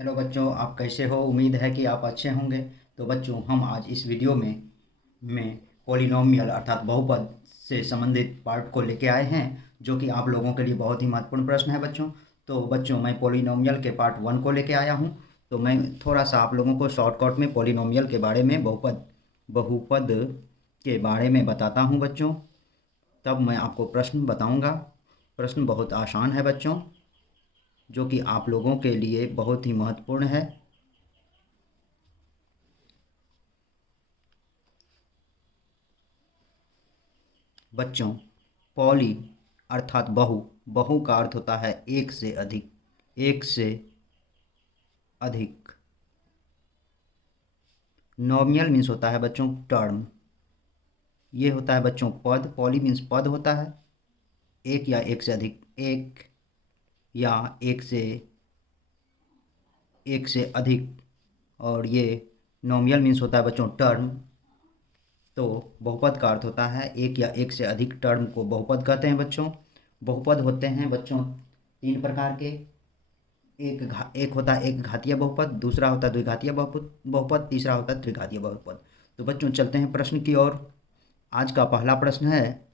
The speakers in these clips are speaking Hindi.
हेलो बच्चों, आप कैसे हो? उम्मीद है कि आप अच्छे होंगे। तो बच्चों, हम आज इस वीडियो में पॉलिनोमियल अर्थात बहुपद से संबंधित पार्ट को लेके आए हैं, जो कि आप लोगों के लिए बहुत ही महत्वपूर्ण प्रश्न है बच्चों। तो बच्चों, मैं पॉलिनोमियल के पार्ट 1 को लेके आया हूं। तो मैं थोड़ा सा आप लोगों को शॉर्टकट में पॉलिनोमियल के बारे में, बहुपद के बारे में बताता हूं बच्चों। तब मैं आपको प्रश्न बताऊंगा। प्रश्न बहुत आसान है बच्चों, जो कि आप लोगों के लिए बहुत ही महत्वपूर्ण है। बच्चों, पॉली अर्थात बहु, बहु का अर्थ होता है एक से अधिक, एक से अधिक। नॉमिनल मीन्स होता है बच्चों टर्म। ये होता है बच्चों पद। पॉली मीन्स पद होता है एक या एक से अधिक, एक या एक से अधिक। और ये नॉमिनल मीन्स होता है बच्चों टर्म। तो बहुपद का अर्थ होता है एक या एक से अधिक टर्म को बहुपद कहते हैं बच्चों। बहुपद होते हैं बच्चों 3 प्रकार के। एक होता है एक घातीय बहुपद, दूसरा होता है द्विघातीय बहुपद, तीसरा होता है त्रिघातीय बहुपद। तो बच्चों, चलते हैं प्रश्न की ओर। आज का पहला प्रश्न है,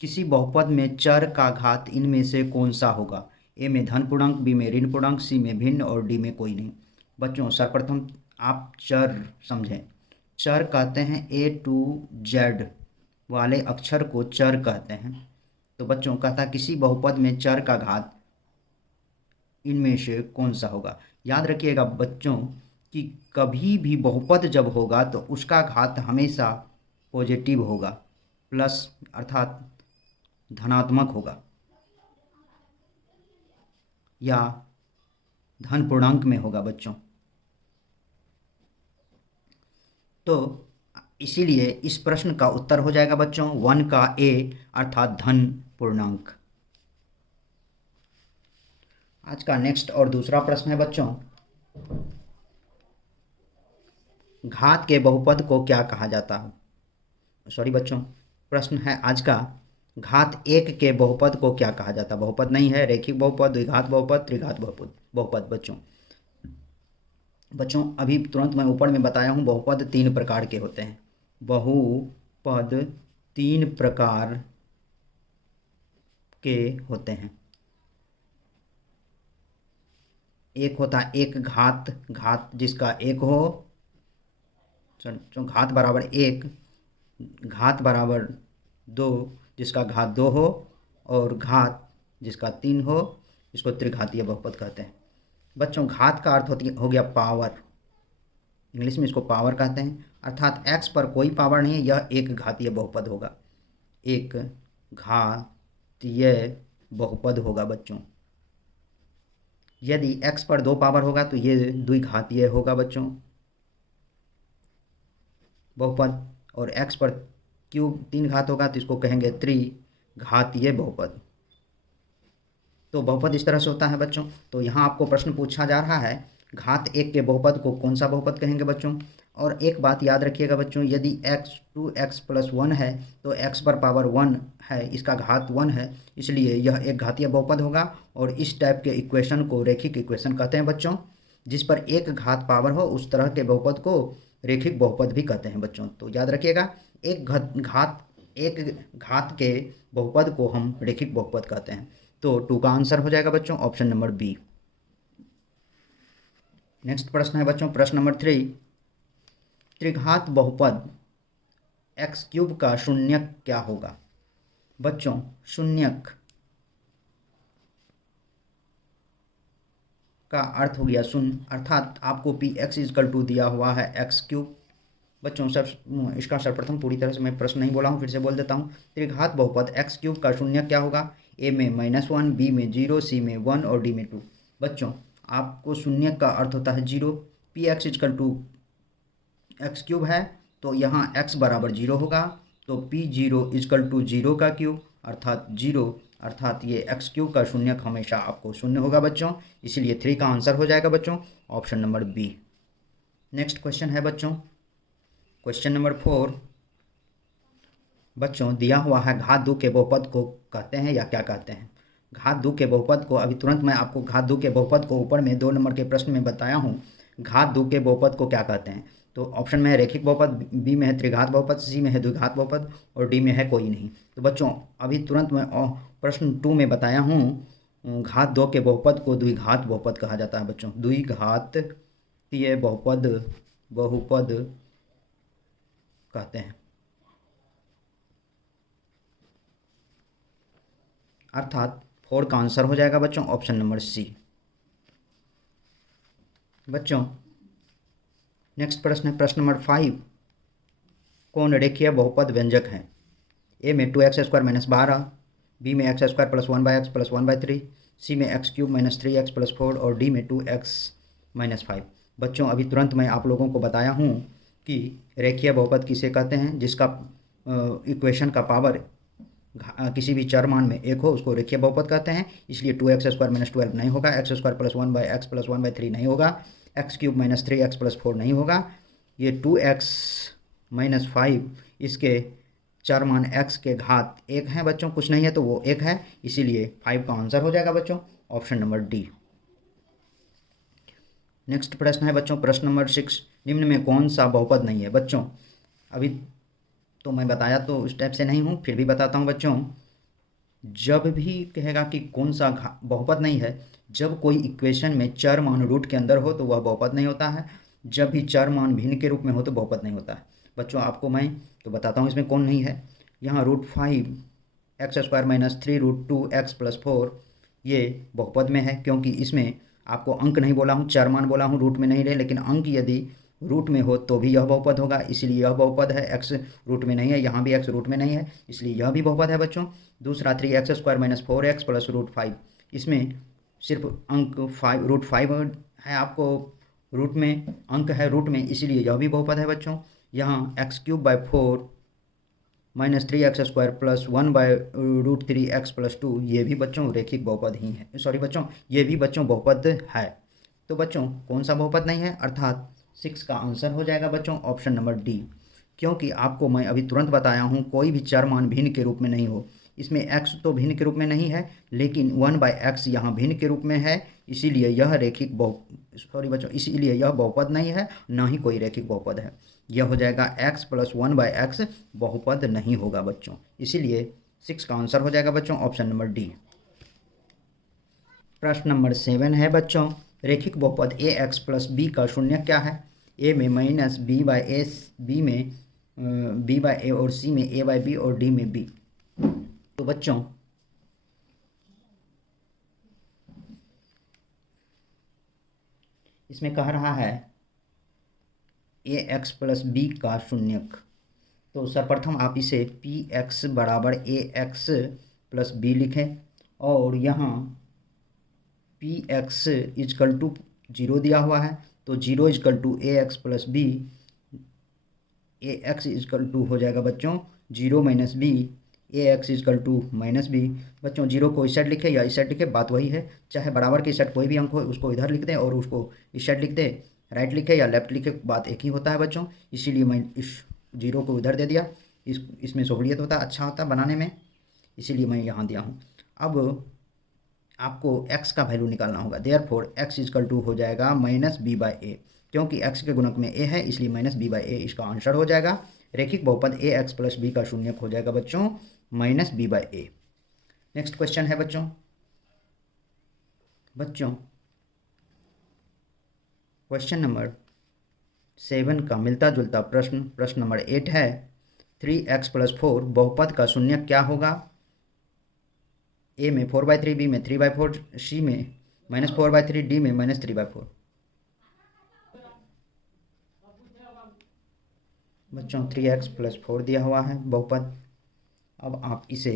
किसी बहुपद में चर का घात इनमें से कौन सा होगा? ए में धन पूर्णांक, बी में ऋण पूर्णांक, सी में भिन्न और डी में कोई नहीं। बच्चों, सर्वप्रथम आप चर समझें। चर कहते हैं A to Z वाले अक्षर को चर कहते हैं। तो बच्चों, कहता किसी बहुपद में चर का घात इनमें से कौन सा होगा? याद रखिएगा बच्चों कि कभी भी बहुपद जब होगा तो उसका घात हमेशा पॉजिटिव होगा, प्लस अर्थात धनात्मक होगा, या धन पूर्णांक में होगा बच्चों। तो इसीलिए इस प्रश्न का उत्तर हो जाएगा बच्चों 1 का A अर्थात धन पूर्णांक। आज का नेक्स्ट और दूसरा प्रश्न है बच्चों, घात के बहुपद को क्या कहा जाता है? सॉरी बच्चों, प्रश्न है आज का, घात 1 के बहुपद को क्या कहा जाता है? बहुपद नहीं है, रेखिक बहुपद, द्विघात बहुपद, त्रिघात बहुपद बच्चों। बच्चों, अभी तुरंत मैं ऊपर में बताया हूँ बहुपद 3 प्रकार के होते हैं। बहुपद 3 प्रकार के होते हैं। एक होता है एक घात जिसका एक हो, जो घात बराबर 1, घात बराबर 2 जिसका घात 2 हो, और घात जिसका 3 हो, इसको त्रिघातीय बहुपद कहते हैं। बच्चों, घात का अर्थ हो गया पावर। इंग्लिश में इसको पावर कहते हैं, अर्थात x पर कोई पावर नहीं है, यह एक घातीय बहुपद होगा। एक घातीय बहुपद होगा बच्चों। यदि x पर 2 पावर होगा तो ये द्विघातीय होगा बच्चों बहुपद, और x पर क्यूब 3 घात होगा तो इसको कहेंगे त्रिघातीय बहुपद। तो बहुपद इस तरह से होता है बच्चों। तो यहाँ आपको प्रश्न पूछा जा रहा है, घात 1 के बहुपद को कौन सा बहुपद कहेंगे बच्चों? और एक बात याद रखिएगा बच्चों, यदि x2x+1 है तो x पर पावर 1 है, इसका घात 1 है, इसलिए यह एक घातीय बहुपद होगा। और इस टाइप के इक्वेशन को रेखिक इक्वेशन कहते हैं बच्चों। जिस पर एक घात पावर हो उस तरह के बहुपद को रेखिक बहुपद भी कहते हैं बच्चों। तो याद रखिएगा, एक घात के बहुपद को हम रेखिक बहुपद कहते हैं। तो 2 का आंसर हो जाएगा बच्चों ऑप्शन नंबर बी। नेक्स्ट प्रश्न है बच्चों, प्रश्न नंबर 3, त्रिघात बहुपद x³ का शून्यक क्या होगा? बच्चों, शून्यक का अर्थ हो गया शून्य, अर्थात आपको px दिया हुआ है x³। बच्चों, इसका सर्वप्रथम पूरी तरह से मैं प्रश्न नहीं बोला हूँ, फिर से बोल देता हूँ। त्रिघात बहुपद x³ का शून्यक क्या होगा? ए में -1, बी में 0, सी में 1 और डी में 2। बच्चों, आपको शून्यक का अर्थ होता है 0। px x³ है तो यहाँ x बराबर 0 होगा, तो p0 0 का क्यूब अर्थात 0, अर्थात ये x³ का शून्यक हमेशा आपको शून्य होगा बच्चों। इसलिए 3 का आंसर हो जाएगा बच्चों option number b. Next question है बच्चों, क्वेश्चन नंबर 4। बच्चों, दिया हुआ है घात 2 के बहुपद को कहते हैं या क्या कहते हैं? घात 2 के बहुपद को अभी तुरंत मैं आपको घात 2 के बहुपद को ऊपर में 2 नंबर के प्रश्न में बताया हूँ। घात 2 के बहुपद को क्या कहते हैं? तो ऑप्शन में है रैखिक बहुपद, बी में है त्रिघात बहुपद, सी में है द्विघात बहुपद और डी में है कोई नहीं। तो बच्चों अभी तुरंत मैं प्रश्न 2 में बताया हूँ घात 2 के बहुपद को द्विघात बहुपद कहा जाता है बच्चों। द्विघातीय बहुपद कहते हैं। अर्थात 4 का आंसर हो जाएगा बच्चों ऑप्शन नंबर सी। बच्चों नेक्स्ट प्रश्न है प्रश्न नंबर 5। कौन रेखीय बहुपद व्यंजक है? ए में 2x² - 12, बी में x² + 1/x + 1/3, सी में x³ - 3x + 4 और डी में 2x - 5। बच्चों अभी तुरंत मैं आप लोगों को बताया हूँ कि रेखीय बहुपद किसे कहते हैं? जिसका इक्वेशन का पावर किसी भी चर मान में एक हो उसको रेखीय बहुपद कहते हैं। इसलिए 2x² - 12 नहीं होगा, x² + 1/x + 1/3 नहीं होगा, x³ - 3x + 4 नहीं होगा। ये 2x - 5 इसके चर मान x के घात 1 हैं बच्चों, कुछ नहीं है तो वो 1 है, इसीलिए 5 का आंसर हो जाएगा बच्चों ऑप्शन नंबर डी। नेक्स्ट प्रश्न है बच्चों प्रश्न नंबर 6। निम्न में कौन सा बहुपद नहीं है? बच्चों अभी तो मैं बताया तो उस टाइप से नहीं हूँ, फिर भी बताता हूँ बच्चों। जब भी कहेगा कि कौन सा बहुपद नहीं है, जब कोई इक्वेशन में चर मान रूट के अंदर हो तो वह बहुपद नहीं होता है। जब भी चर मान भिन्न के रूप में हो तो बहुपद नहीं होता है। बच्चों आपको मैं तो बताता हूँ इसमें कौन नहीं है। यहाँ √5 x² - 3 √2x + 4 ये बहुपद में है, क्योंकि इसमें आपको अंक नहीं बोला हूँ, चर मान बोला हूँ, रूट में नहीं रहे। लेकिन अंक यदि रूट में हो तो भी यह बहुपद होगा, इसलिए यह बहुपद है। x रूट में नहीं है, यहाँ भी x रूट में नहीं है, इसलिए यह भी बहुपद है बच्चों। दूसरा 3x² - 4x + √5, इसमें सिर्फ अंक 5 √5 है, आपको रूट में अंक है रूट में, इसलिए यह भी बहुपद है बच्चों। यहाँ x³/4 - 3x² + 1/√3x + 2 ये भी बच्चों रेखिक बहुपद ही है। सॉरी बच्चों, ये भी बच्चों बहुपद है। तो बच्चों कौन सा बहुपद नहीं है? अर्थात 6 का आंसर हो जाएगा बच्चों ऑप्शन नंबर डी। क्योंकि आपको मैं अभी तुरंत बताया हूँ कोई भी चर मान भिन्न के रूप में नहीं हो। इसमें x तो भिन्न के रूप में नहीं है, लेकिन 1/x यहाँ भिन्न के रूप में है, इसीलिए यह रेखिक इसीलिए यह बहुपद नहीं है, ना ही कोई रेखिक बहुपद है। यह हो जाएगा x + 1/x बहुपद नहीं होगा बच्चों, इसीलिए 6 का आंसर हो जाएगा बच्चों ऑप्शन नंबर डी। प्रश्न नंबर 7 है बच्चों रेखिक बहुपद ax + b का शून्य क्या है? a में -b/a, b में b/a और c में a/b और d में b। तो बच्चों इसमें कह रहा है ax + b का शून्यक। तो सर्वप्रथम आप इसे px = ax + b लिखें और यहाँ px = 0 दिया हुआ है, तो 0 = ax + b, ax = हो जाएगा बच्चों 0 - b, ax = -b। बच्चों 0 को इस साइड लिखे या इस साइड लिखे, बात वही है। चाहे बराबर के साइड कोई भी अंक हो उसको इधर लिख दें और उसको इस साइड लिख दें, राइट लिखे या लेफ्ट लिखे, बात एक ही होता है बच्चों। इसीलिए मैं इस 0 को इधर दे दिया, इसमें सहूलियत होता है, अच्छा होता है बनाने में, इसीलिए मैं यहाँ दिया हूँ। अब आपको x का वैल्यू निकालना होगा, देयरफॉर x = हो जाएगा -b/a। क्योंकि x के गुणक में a है इसलिए -b/a इसका आंसर हो जाएगा। रेखिक बहुपद ax + b का शून्यक हो जाएगा बच्चों -b/a। नेक्स्ट क्वेश्चन है बच्चों क्वेश्चन नंबर 7 का मिलता जुलता प्रश्न नंबर 8 है 3x + 4 बहुपद का शून्यक क्या होगा? a में 4/3, b में 3/4, c में -4/3, d में -3/4। बच्चों 3x + 4 दिया हुआ है बहुपद। अब आप इसे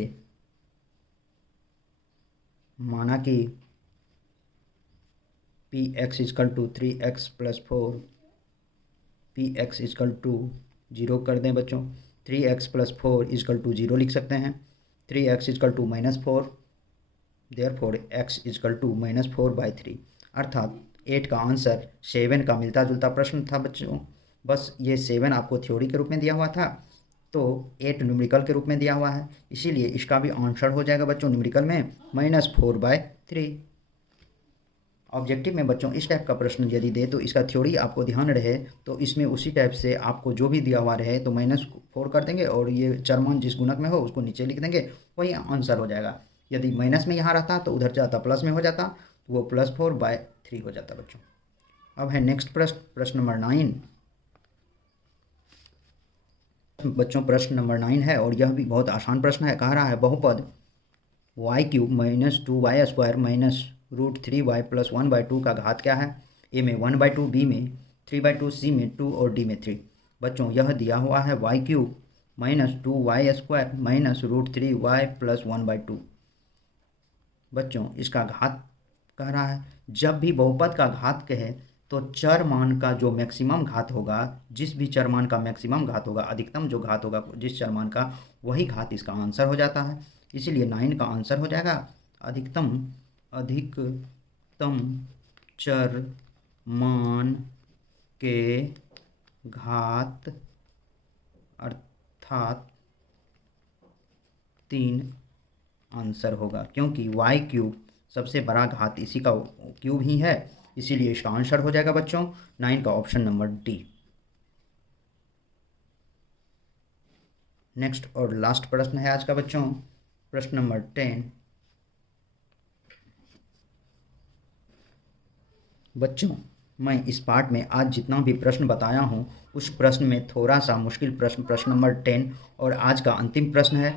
माना कि px = 3x + 4, px = 0 कर दें बच्चों। 3x + 4 = 0 लिख सकते हैं। 3x = -4, therefore x = -4/3। अर्थात 8 का आंसर 7 का मिलता जुलता प्रश्न था बच्चों। बस ये 7 आपको थ्योरी के रूप में दिया हुआ था, तो 8 न्यूमेरिकल के रूप में दिया हुआ है, इसीलिए इसका भी आंसर हो जाएगा बच्चों न्यूमेरिकल में -4/3। ऑब्जेक्टिव में बच्चों इस टाइप का प्रश्न यदि दे तो इसका थ्योरी आपको ध्यान रहे तो इसमें उसी टाइप से आपको जो भी दिया हुआ रहे तो -4 कर देंगे और ये चरमान जिस गुणक में हो उसको नीचे लिख देंगे, वही आंसर हो जाएगा। यदि माइनस में यहाँ रहता तो उधर जाता प्लस में हो जाता, तो वो +4/3 हो जाता बच्चों। अब है नेक्स्ट प्रश्न नंबर 9 बच्चों। प्रश्न नंबर 9 है और यह भी बहुत आसान प्रश्न है। कह रहा है बहुपद y³ -2y² -√3y + 1/2 का घात क्या है। ए में 1/2, बी में 3/2, सी में 2 और डी में 3। बच्चों यह दिया हुआ है y³ -2y² -√3y + 1/2। बच्चों इसका घात कह रहा है। जब भी बहुपद का घात कहे तो चर मान का जो मैक्सिमम घात होगा, जिस भी चर मान का मैक्सिमम घात होगा, अधिकतम जो घात होगा जिस चर मान का, वही घात इसका आंसर हो जाता है। इसीलिए 9 का आंसर हो जाएगा अधिकतम चर मान के घात अर्थात 3 आंसर होगा, क्योंकि y³ सबसे बड़ा घात इसी का क्यूब ही है, इसीलिए इसका आंसर हो जाएगा बच्चों 9 का ऑप्शन नंबर डी। नेक्स्ट और लास्ट प्रश्न है आज का बच्चों, प्रश्न नंबर 10। बच्चों मैं इस पार्ट में आज जितना भी प्रश्न बताया हूँ उस प्रश्न में थोड़ा सा मुश्किल प्रश्न नंबर 10 और आज का अंतिम प्रश्न है।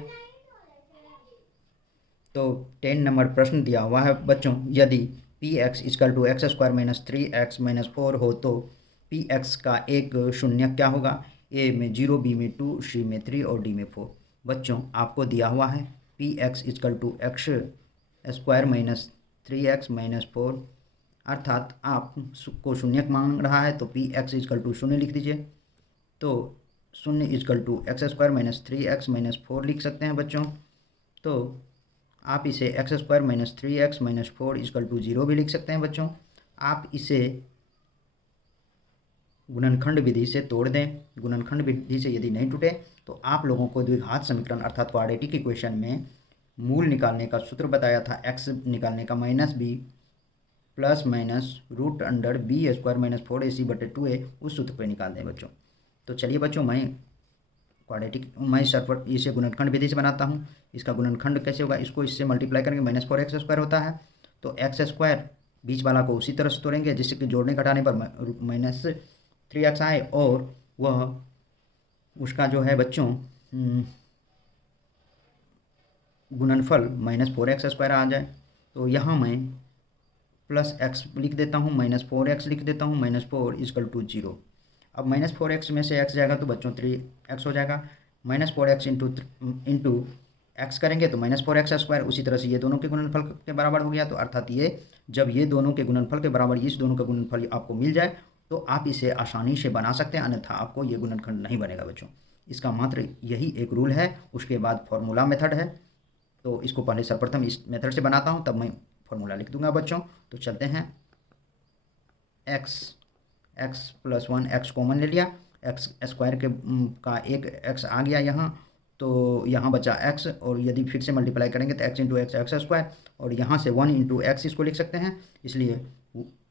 तो 10 नंबर प्रश्न दिया हुआ है बच्चों, यदि px = x² - 3x - 4 हो तो px का एक शून्य क्या होगा। ए में 0, बी में 2, सी में 3 और डी में 4। बच्चों आपको दिया हुआ है px = x² - 3x - 4, अर्थात आपको शून्य मांग रहा है तो px = 0 लिख दीजिए। तो 0 = x² - 3x - 4 लिख सकते हैं बच्चों। तो आप इसे x² - 3x - 4 = 0 भी लिख सकते हैं बच्चों। आप इसे गुणनखंड विधि से तोड़ दें। गुणनखंड विधि से यदि नहीं टूटे तो आप लोगों को द्विघात समीकरण अर्थात क्वाड्रेटिक इक्वेशन में मूल निकालने का सूत्र बताया था, x निकालने का -b + -√b² - 4ac/2a, उस सूत्र पर निकाल दें बच्चों। तो चलिए बच्चों मैं शॉर्टकट इसे गुणनखंड विधि से बनाता हूँ। इसका गुणनखंड कैसे होगा, इसको इससे मल्टीप्लाई करेंगे, -4x² होता है तो x² बीच वाला को उसी तरह से तोड़ेंगे जिससे कि जोड़ने घटाने पर -3x आए और वह उसका जो है बच्चों गुणनफल -4x² आ जाए। तो यहाँ मैं +x लिख देता हूँ, -4x लिख देता हूँ, -4 = 0। अब -4x में से x जाएगा तो बच्चों 3x हो जाएगा। -4x इंटू x करेंगे तो -4x²। उसी तरह से ये दोनों के गुणनफल के बराबर हो गया। तो अर्थात ये जब ये दोनों के गुणनफल के बराबर इस दोनों का गुणनफल आपको मिल जाए तो आप इसे आसानी से बना सकते हैं, अन्यथा आपको ये गुणनखंड नहीं बनेगा बच्चों। इसका मात्र यही एक रूल है। उसके बाद फॉर्मूला मेथड है, तो इसको पहले सर्वप्रथम इस मेथड से बनाता हूँ, तब मैं फॉर्मूला लिख दूंगा बच्चों। तो चलते हैं, x + 1 x कॉमन ले लिया, x² का एक x आ गया यहाँ, तो यहाँ बचा x और यदि फिर से मल्टीप्लाई करेंगे तो x × x² और यहाँ से 1 × x इसको लिख सकते हैं। इसलिए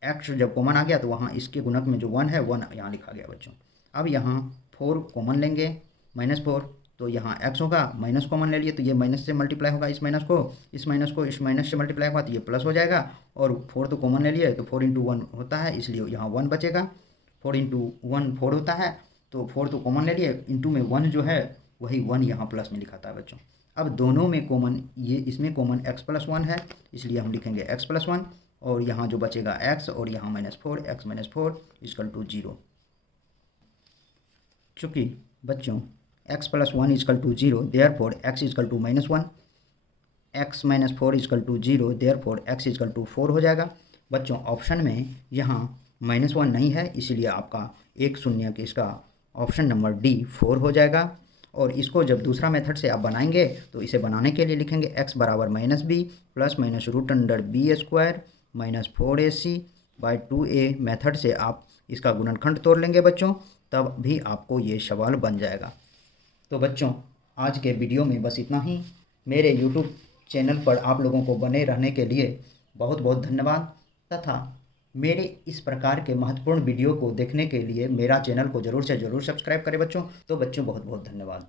x जब कॉमन आ गया तो वहाँ इसके गुणक में जो 1 है 1 यहाँ लिखा गया बच्चों। अब यहाँ 4 कॉमन लेंगे, -4, तो यहाँ x होगा, माइनस कॉमन ले लिए तो ये माइनस से मल्टीप्लाई होगा, इस माइनस को इस माइनस से मल्टीप्लाई होगा तो ये प्लस हो जाएगा। और 4 तो कॉमन ले लिए तो 4 × 1 होता है, इसलिए यहाँ 1 बचेगा। 4 × 1 4 होता है, तो 4 तो कॉमन ले लिए, इंटू में 1 जो है वही 1 यहाँ प्लस में लिखाता है बच्चों। अब दोनों में कॉमन, ये इसमें कॉमन x + 1 है, इसलिए हम लिखेंगे x + 1 और यहाँ जो बचेगा x और यहाँ -4, x - 4 = 0। चूँकि बच्चों x + 1 = 0, therefore x = -1, x - 4 = 0, therefore x = 4 हो जाएगा बच्चों। ऑप्शन में यहाँ -1 नहीं है, इसलिए आपका एक शून्य के इसका ऑप्शन नंबर डी 4 हो जाएगा। और इसको जब दूसरा मेथड से आप बनाएंगे तो इसे बनाने के लिए लिखेंगे x = -b + √b² - 4ac/2a। Method से आप इसका गुणनखंड तोड़ लेंगे बच्चों, तब भी आपको ये सवाल बन जाएगा। तो बच्चों आज के वीडियो में बस इतना ही। मेरे यूट्यूब चैनल पर आप लोगों को बने रहने के लिए बहुत बहुत धन्यवाद तथा मेरे इस प्रकार के महत्वपूर्ण वीडियो को देखने के लिए मेरा चैनल को ज़रूर से ज़रूर सब्सक्राइब करें बच्चों। तो बच्चों बहुत बहुत धन्यवाद।